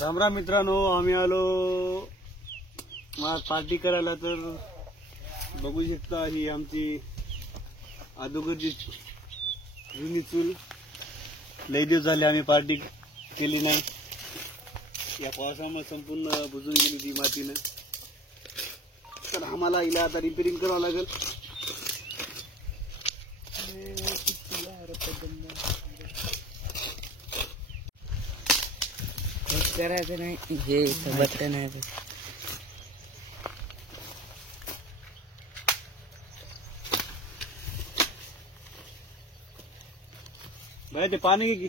राम राम मित्रांनो, आम्ही आलो पार्टी करायला. तर बघू शकता ही आमची अगोदरची जुनी चूल. लय दिवस झाले आम्ही पार्टी केली नाही. या पावसामुळे संपूर्ण बुजून गेली ती मातीनं. तर आम्हाला हिला आता रिपेरिंग करावं लागेल. करायचं नाही, हे बटन आहे. बाय ते पाणी घे की.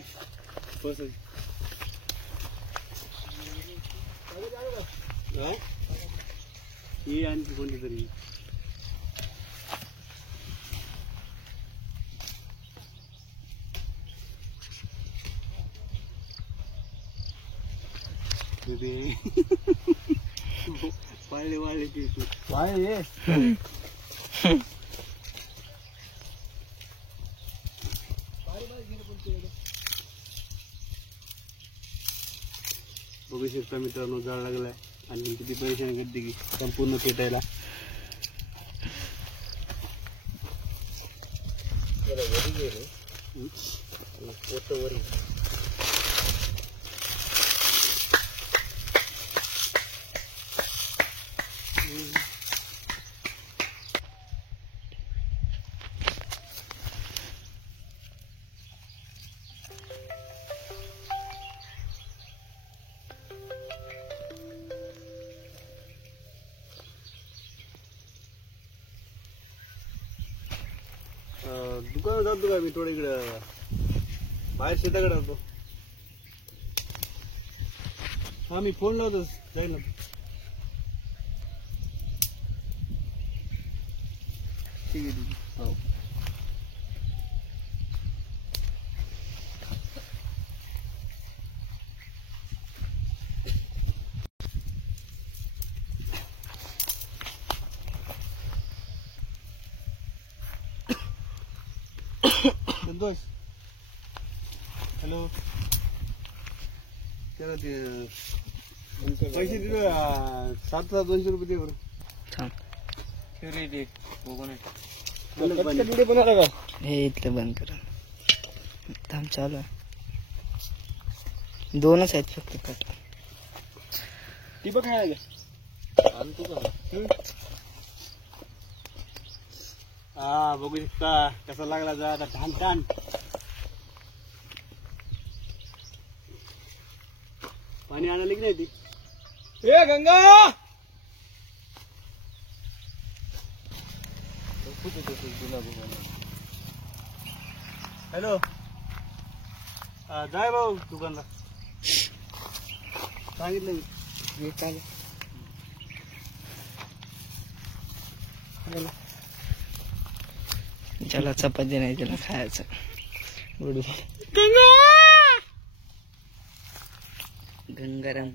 ही आणखी कोणती तरी वाळले वाळले ते वाळले. बघू शकता मित्रांनो, जाळ लागलाय आणि किती परेशानी करते की संपूर्ण पेटायला. दुकानात जातो का मी थोडं इकडं बाहेर शेताकडे जातो. हा मी फोन लावतो, जाईल ना. ठीक आहे. हो. संतोष, हॅलो. त्याला ते पैसे दिले 7,200 रुपये दे बरं. हे इथलं बंद करा. थांब, चालू आहे. 2च आहेत फक्त कट. टिबक आहे हा, बघू शकता कसा लागला जा आता. ठाण ठाण पाणी आणायला की नाही ती. ए गंगा, हॅलो. जाय भाऊ दुकानला, सांगितलं मी. ज्याला चपाती नाही त्याला खायचं. गंगाराम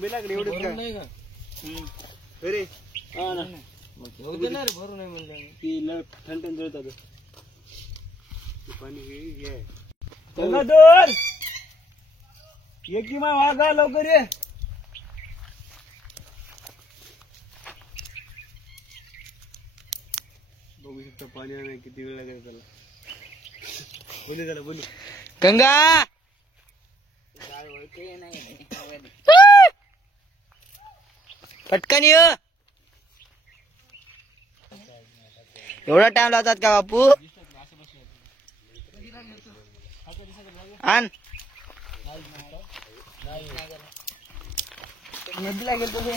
बेलाकडे एवढं नाही का रे. हा ना, भरू नाही म्हणलं ती ठणठण जळतात पाणी. गंगाधर ये की मा वागा लवकर ये. बघू शकता पाणी नाही किती वेळ लागेल त्याला. बोली त्याला बोली. गंगा पटकन ये. एवढा टाइम लावतात का बापू? आण नदीला गेलो हे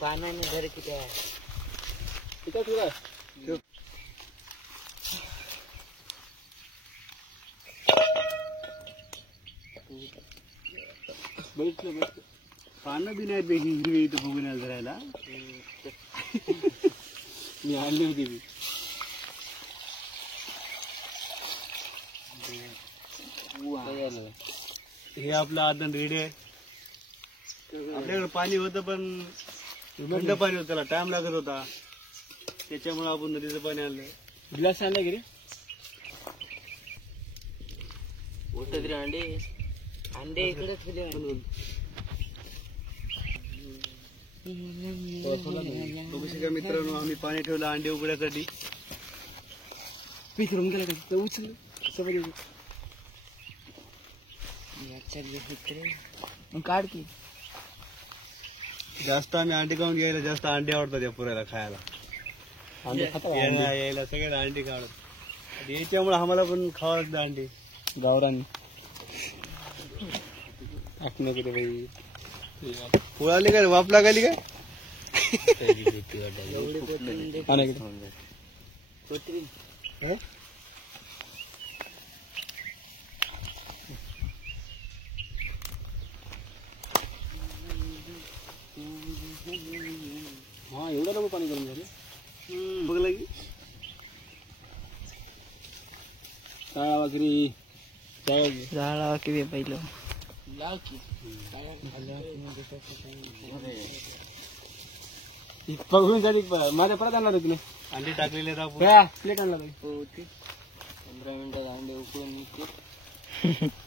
पाण्याने घर किती आहे. बघितलं पानं बी नाही हिरवी इथं बघून धरायला. मी आणली होती. हे आपलं आदन रेडी आहे. आपल्याकडे पाणी होतं पण थंड पाणी होतं, त्याला टाइम लागत होता, त्याच्यामुळे आपण नदीचं पाणी आणलं. ग्लास आणला की रे? अंडे इकडे ठेवले. बघू शकता मित्रांनो, आम्ही पाणी ठेवलं अंडे उघड्यासाठी. पिसरून गेलं का उचल मग काढ की. जास्त आम्ही अंडे खाऊन घ्यायला, जास्त अंडे आवडतात या पुरायला खायला. यायला सगळ्यांना अंडी खावडत, याच्यामुळे आम्हाला पण खावं लागतं अंडी. गावरान पुळाली काय, वाप लागाली काय? हा एवढं नको पाणी गरम झालं. बघ लागी वगैरे झाडा की पहिलं लाव की. बघून झाली माझ्या परत आणणार होती. अंडी टाकलेले आहेत आपण. प्लेट आणला 15 मिनिटात अंडे उकळून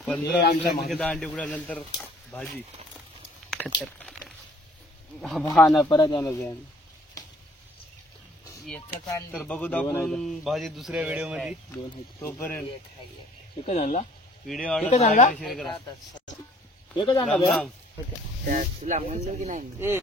15 मिनिटात अंडे उकळल्यानंतर भाजी खतर ना परत आणलं. तर बघू आपण भाजी दुसऱ्या व्हिडिओ मध्ये. तोपर्यंत एकच आणला व्हिडिओ एकच आणला? शेअर करा. एकच आणला राम राम. तुला म्हणलं की नाही.